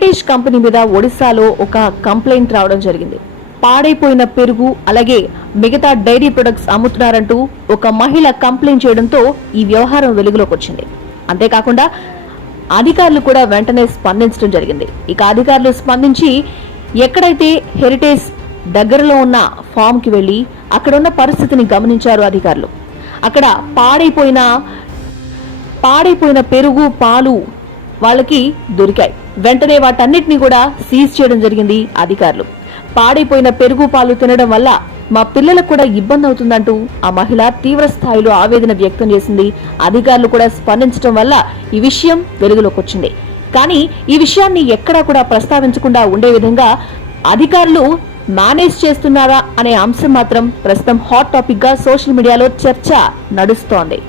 British company మీద ఒడిశాలో ఒక కంప్లైంట్ రావడం జరిగింది. పాడైపోయిన పెరుగు అలాగే మిగతా డైరీ ప్రొడక్ట్స్ అమ్ముతున్నారంటూ ఒక మహిళ కంప్లైంట్ చేయడంతో ఈ వ్యవహారం వెలుగులోకి వచ్చింది. అంతేకాకుండా అధికారులు కూడా వెంటనే స్పందించడం జరిగింది. ఇక అధికారులు స్పందించి ఎక్కడైతే హెరిటేజ్ దగ్గరలో ఉన్న ఫామ్ కి వెళ్లి అక్కడ ఉన్న పరిస్థితిని గమనించారు అధికారులు. అక్కడ పాడైపోయిన పెరుగు, పాలు వాళ్ళకి దొరికాయి. వెంటనే వాటన్నిటిని కూడా సీజ్ చేయడం జరిగింది అధికారులు. పాడైపోయిన పెరుగు, పాలు తినడం వల్ల మా పిల్లలకు కూడా ఇబ్బంది అవుతుందంటూ ఆ మహిళ తీవ్ర స్థాయిలో ఆవేదన వ్యక్తం చేసింది. అధికారులు కూడా స్పందించడం వల్ల ఈ విషయం వెలుగులోకి వచ్చింది. కానీ ఈ విషయాన్ని ఎక్కడా కూడా ప్రస్తావించకుండా ఉండే విధంగా అధికారులు మేనేజ్ చేస్తున్నారా అనే అంశం మాత్రం ప్రస్తుతం హాట్ టాపిక్ గా సోషల్ మీడియాలో చర్చ నడుస్తోంది.